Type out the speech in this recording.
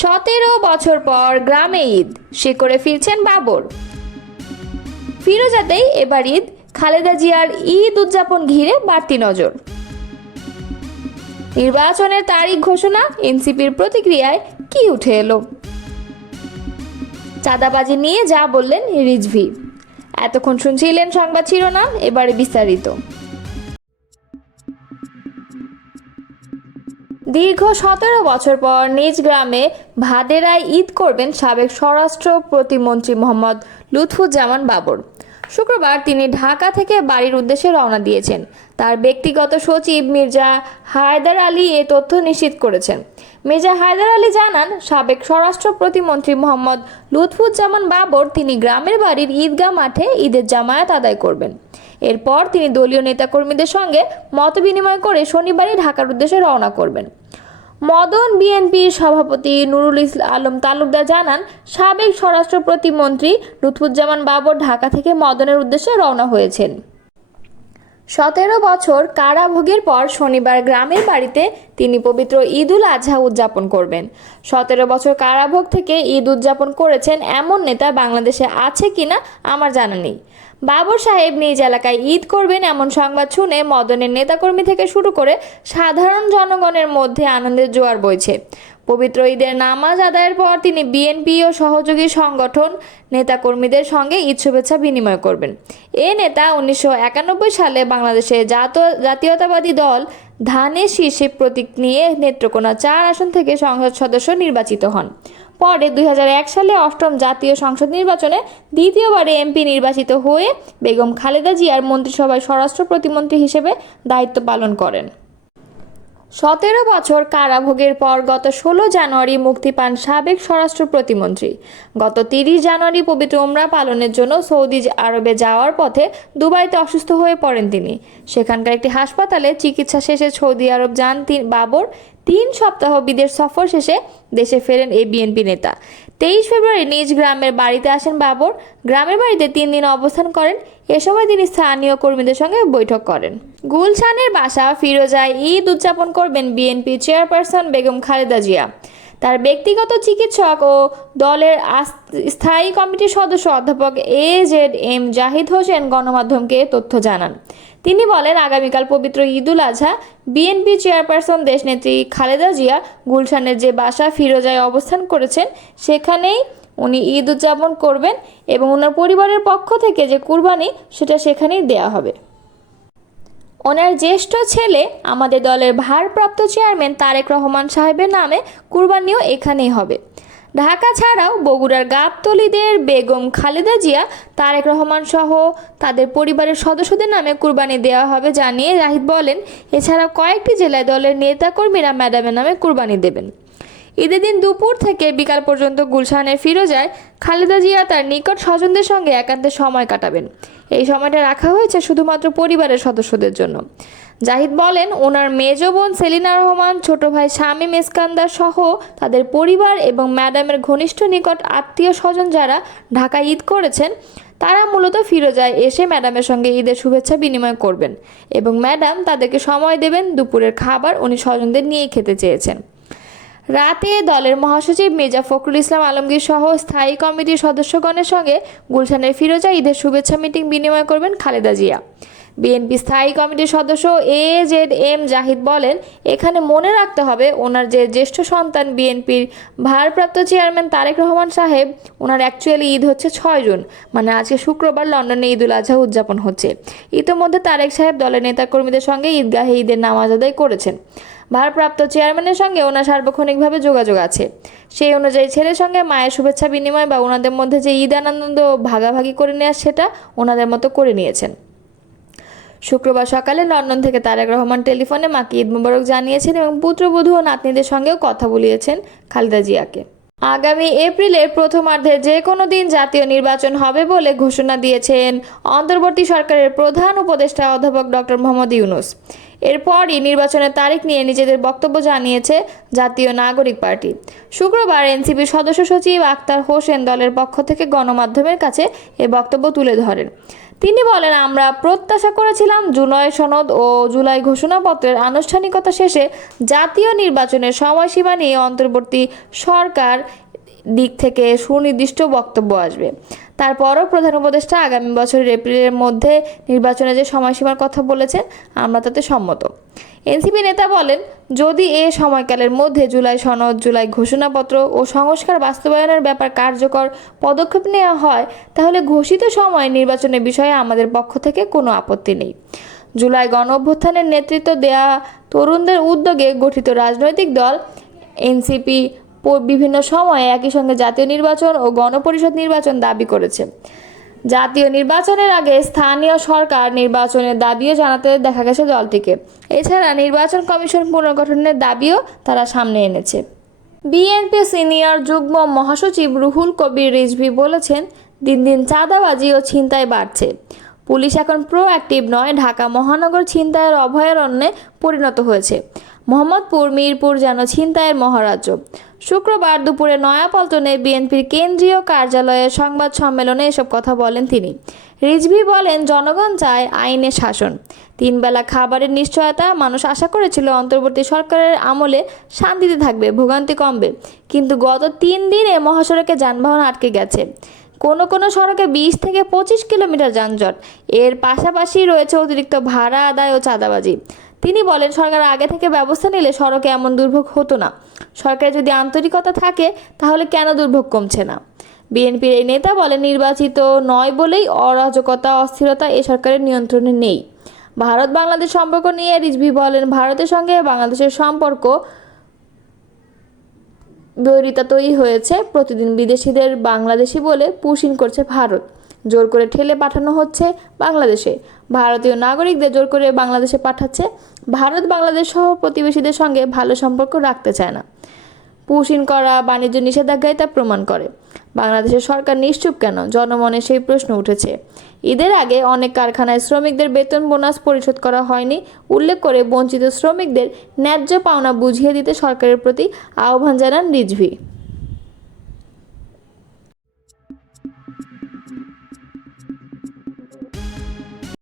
সতেরো বছর পর গ্রামে ঈদ, শিকড়ে ফিরছেন বাবর। ফিরোজাতেই এবার ঈদ, খালেদা জিয়ার ঈদ উদযাপন ঘিরে বাড়তি নজর। নির্বাচনের তারিখ ঘোষণা, এনসিপির প্রতিক্রিয়ায় কি উঠে এলো? চাঁদাবাজি নিয়ে যা বললেন রিজভী। এতক্ষণ শুনছিলেন সংবাদ শিরোনাম, এবারে বিস্তারিত। দীর্ঘ 17 বছর পর নিজ গ্রামে ভাদেরায় ঈদ করবেন সাবেক স্বরাষ্ট্র প্রতিমন্ত্রী মোহাম্মদ লুৎফুজ্জামান বাবর। শুক্রবার তিনি ঢাকা থেকে বাড়ির উদ্দেশ্যে রওনা দিয়েছেন। তার ব্যক্তিগত সচিব মির্জা হায়দার আলী এ তথ্য নিশ্চিত করেছেন। মির্জা হায়দার আলী জানান, সাবেক স্বরাষ্ট্র প্রতিমন্ত্রী মোহাম্মদ লুৎফুজ্জামান বাবর তিনি গ্রামের বাড়ির ঈদগাহ মাঠে ঈদের জামায়াত আদায় করবেন। এরপর তিনি দলীয় নেতাকর্মীদের সঙ্গে মতবিনিময় করে শনিবারই ঢাকার উদ্দেশ্যে রওনা করবেন। মদন বিএনপির সভাপতি নুরুল আলম তালুকদার জানান, সাবেক স্বরাষ্ট্র প্রতিমন্ত্রী লুৎফুজ্জামান বাবর ঢাকা থেকে মদনের উদ্দেশ্যে রওনা হয়েছেন। 17 বছর কারাভোগের পর শনিবার গ্রামের বাড়িতে তিনি পবিত্র ঈদ উল আজহা উদযাপন করবেন। 17 বছর কারাভোগ থেকে ঈদ উদযাপন করেছেন এমন নেতা বাংলাদেশে আছে কিনা আমার জানা নেই। বাবর সাহেব নিজ এলাকায় ঈদ করবেন এমন সংবাদ শুনে মদনের নেতাকর্মী থেকে শুরু করে সাধারণ জনগণের মধ্যে আনন্দের জোয়ার বইছে। পবিত্র ঈদের নামাজ আদায়ের পর তিনি বিএনপি ও সহযোগী সংগঠন নেতাকর্মীদের সঙ্গে ঈদ শুভেচ্ছা বিনিময় করবেন। এ নেতা 1991 সালে বাংলাদেশের জাতীয়তাবাদী দল ধানের শীর্ষে প্রতীক নিয়ে নেত্রকোনা 4 আসন থেকে সংসদ সদস্য নির্বাচিত হন। পরে 2001 সালে 8ম জাতীয় সংসদ নির্বাচনে দ্বিতীয়বারে এমপি নির্বাচিত হয়ে বেগম খালেদা জিয়ার মন্ত্রিসভায় স্বরাষ্ট্র প্রতিমন্ত্রী হিসেবে দায়িত্ব পালন করেন। 17 বছর কারাভোগের পর গত 16 জানুয়ারি মুক্তি পান সাবেক স্বরাষ্ট্র প্রতিমন্ত্রী। গত 30 জানুয়ারি পবিত্র উমরা পালনের জন্য সৌদি আরবে যাওয়ার পথে দুবাইতে অসুস্থ হয়ে পড়েন তিনি। সেখানকার একটি হাসপাতালে চিকিৎসা শেষে সৌদি আরব যান বাবর। 3 সপ্তাহ বিদেশ সফর শেষে দেশে ফেরেন এই বিএনপি নেতা। 23 ফেব্রুয়ারি নিজ গ্রামের বাড়িতে আসেন বাবর। গ্রামের বাড়িতে 3 দিন অবস্থান করেন। এ সময় তিনি স্থানীয় কর্মীদের সঙ্গে বৈঠক করেন। গুলশানের বাসা ফিরোজায় ঈদ উদযাপন করবেন বিএনপি চেয়ারপারসন বেগম খালেদা জিয়া। তার ব্যক্তিগত চিকিৎসক ও দলের স্থায়ী কমিটির সদস্য অধ্যাপক AZM জাহিদ হোসেন গণমাধ্যমকে তথ্য জানান। তিনি বলেন, আগামীকাল পবিত্র ঈদ উল আজহা বিএনপি চেয়ারপারসন দেশনেত্রী খালেদা জিয়া গুলশানের যে বাসা ফিরোজায় অবস্থান করেছেন সেখানেই উনি ঈদ উদযাপন করবেন এবং ওনার পরিবারের পক্ষ থেকে যে কুরবানি সেটা সেখানেই দেয়া হবে। ওনার জ্যেষ্ঠ ছেলে আমাদের দলের ভারপ্রাপ্ত চেয়ারম্যান তারেক রহমান সাহেবের নামে কুরবানিও এখানেই হবে। ঢাকা ছাড়াও বগুড়ার গাবতলীদের বেগম খালেদা জিয়া, তারেক রহমান সহ তাদের পরিবারের সদস্যদের নামে কুরবানি দেওয়া হবে জানিয়ে জাহিদ বলেন, এছাড়াও কয়েকটি জেলায় দলের নেতাকর্মীরা ম্যাডামের নামে কুরবানি দেবেন। ঈদের দিন দুপুর থেকে বিকাল পর্যন্ত গুলশানের ফিরোজায় খালেদা জিয়া তার নিকট স্বজনদের সঙ্গে একান্তে সময় কাটাবেন। এই সময়টা রাখা হয়েছে শুধুমাত্র পরিবারের সদস্যদের জন্য। জাহিদ বলেন, ওনার মেজ বোন সেলিনা রহমান, ছোট ভাই শামীম ইস্কান্দার সহ তাদের পরিবার এবং ম্যাডামের ঘনিষ্ঠ নিকট আত্মীয় স্বজন যারা ঢাকা ঈদ করেছেন তারা মূলত ফিরোজায় এসে ম্যাডামের সঙ্গে ঈদের শুভেচ্ছা বিনিময় করবেন এবং ম্যাডাম তাদেরকে সময় দেবেন। দুপুরের খাবার উনি স্বজনদের নিয়েই খেতে চেয়েছেন। রাতে দলের মহাসচিব মির্জা ফখরুল ইসলাম আলমগীর সহ স্থায়ী কমিটির সদস্যগণের সঙ্গে গুলশানের ফিরোজা ঈদের শুভেচ্ছা মিটিং বিনিময় করবেন খালেদা জিয়া। বিএনপি স্থায়ী কমিটির সদস্য AZM জাহিদ বলেন, এখানে মনে রাখতে হবে ওনার যে জ্যেষ্ঠ সন্তান বিএনপির ভারপ্রাপ্ত চেয়ারম্যান তারেক রহমান সাহেব, ওনার অ্যাকচুয়ালি ঈদ হচ্ছে 6 জুন, মানে আজকে শুক্রবার লন্ডনে ঈদ উল আজহা উদযাপন হচ্ছে। ইতোমধ্যে তারেক সাহেব দলের নেতাকর্মীদের সঙ্গে ঈদগাহে ঈদের নামাজ আদায় করেছেন। ভারপ্রাপ্ত চেয়ারম্যানের সঙ্গে ওনার সার্বক্ষণিকভাবে যোগাযোগ আছে। সেই অনুযায়ী ছেলের সঙ্গে মায়ের শুভেচ্ছা বিনিময় বা ওনাদের মধ্যে যে ঈদ আনন্দ ভাগাভাগি করে নেওয়া সেটা ওনাদের মতো করে নিয়েছেন। শুক্রবার সকালে লন্ডন থেকে তারেক রহমান টেলিফোনে মাকে ঈদ মোবারক জানিয়েছেন এবং পুত্রবধূ ও নাতনিদের সঙ্গেও কথা বলিয়েছেন খালেদা জিয়াকে। আগামী এপ্রিলের প্রথমার্ধে যে কোনো দিন জাতীয় নির্বাচন হবে বলে ঘোষণা দিয়েছেন অন্তর্বর্তী সরকারের প্রধান উপদেষ্টা অধ্যাপক ডক্টর মোহাম্মদ ইউনূস। এরপরই নির্বাচনের তারিখ নিয়ে নিজেদের বক্তব্য জানিয়েছে জাতীয় নাগরিক পার্টি। শুক্রবার এনসিপির সদস্য সচিব আক্তার হোসেন দলের পক্ষ থেকে গণমাধ্যমের কাছে এ বক্তব্য তুলে ধরেন। তিনি বলেন, আমরা প্রত্যাশা করেছিলাম জুলাই সনদ ও জুলাই ঘোষণাপত্রের আনুষ্ঠানিকতা শেষে জাতীয় নির্বাচনের সময়সীমা নিয়ে অন্তর্বর্তী সরকার দিক থেকে সুনির্দিষ্ট বক্তব্য আসবে। তারপরও প্রধান উপদেষ্টা আগামী বছরের এপ্রিলের মধ্যে নির্বাচনে যে সময়সীমার কথা বলেছেন, আমরা তাতে সম্মত। এনসিপি নেতা বলেন, যদি এ সময়কালের মধ্যে জুলাই সনদ, জুলাই ঘোষণাপত্র ও সংস্কার বাস্তবায়নের ব্যাপার কার্যকর পদক্ষেপ নেওয়া হয়, তাহলে ঘোষিত সময়ে নির্বাচনের বিষয়ে আমাদের পক্ষ থেকে কোনো আপত্তি নেই। জুলাই গণ অভ্যুত্থানের নেতৃত্ব দেয়া তরুণদের উদ্যোগে গঠিত রাজনৈতিক দল এনসিপি বিভিন্ন সময়ে একই সঙ্গে জাতীয় নির্বাচন ও গণপরিষদ নির্বাচন দাবি করেছে। জাতীয় নির্বাচনের আগে স্থানীয় সরকার নির্বাচনের দাবিও জানাতে দেখা গেছে দলটিকে। এছাড়া নির্বাচন কমিশন পুনর্গঠনের দাবিও তারা সামনে এনেছে। বিএনপি সিনিয়র যুগ্ম মহাসচিব রুহুল কবির রিজভী বলেছেন, দিন দিন চাঁদাবাজি ও ছিনতাই বাড়ছে। পুলিশ এখন প্রোঅ্যাক্টিভ নয়, ঢাকা মহানগর ছিনতাইয়ের অভয়ারণ্যে পরিণত হয়েছে। মোহাম্মদপুর, মিরপুর যেন ছিনতাইয়ের মহারাজ্য। শুক্রবার দুপুরে নয়াপল্টনে বিএনপির কেন্দ্রীয় কার্যালয়ের সংবাদ সম্মেলনে এসব কথা বলেন তিনি। রিজভী বলেন, জনগণ চায় আইনের শাসন, 3 বেলা খাবারের নিশ্চয়তা। মানুষ আশা করেছিল অন্তর্বর্তী সরকারের আমলে শান্তিতে থাকবে, ভোগান্তি কমবে, কিন্তু গত 3 দিনে মহাসড়কে যানবাহন আটকে গেছে। কোনো সড়কে 20 থেকে 25 কিলোমিটার যানজট। এর পাশাপাশি রয়েছে অতিরিক্ত ভাড়া আদায় ও চাঁদাবাজি। তিনি বলেন, সরকার আগে থেকে ব্যবস্থা নিলে সড়কে এমন দুর্ভোগ হতো না। সরকারে যদি আন্তরিকতা থাকে, তাহলে কেন দুর্ভোগ কমছে না? বিএনপির এই নেতা বলেন, নির্বাচিত নয় বলেই অরাজকতা, অস্থিরতা এ সরকারের নিয়ন্ত্রণে নেই। ভারত বাংলাদেশ সম্পর্ক নিয়ে রিজভী বলেন, ভারতের সঙ্গে বাংলাদেশের সম্পর্ক বৈরিতা তৈরি হয়েছে। প্রতিদিন বিদেশিদের বাংলাদেশি বলে পুশিন করছে ভারত। জোর করে ঠেলে পাঠানো হচ্ছে বাংলাদেশে। ভারতীয় নাগরিকদের জোর করে বাংলাদেশে পাঠাচ্ছে। ভারত বাংলাদেশ সহ প্রতিবেশীদের সঙ্গে ভালো সম্পর্ক রাখতে চায় না। পুশিন করা বাণিজ্য নিষেধাজ্ঞায় তা প্রমাণ করে। বাংলাদেশের সরকার নিশ্চুপ কেন? জনমনে সেই প্রশ্ন উঠেছে। ঈদের আগে অনেক কারখানায় শ্রমিকদের বেতন বোনাস পরিশোধ করা হয়নি উল্লেখ করে বঞ্চিত শ্রমিকদের ন্যায্য পাওনা বুঝিয়ে দিতে সরকারের প্রতি আহ্বান জানান রিজভী।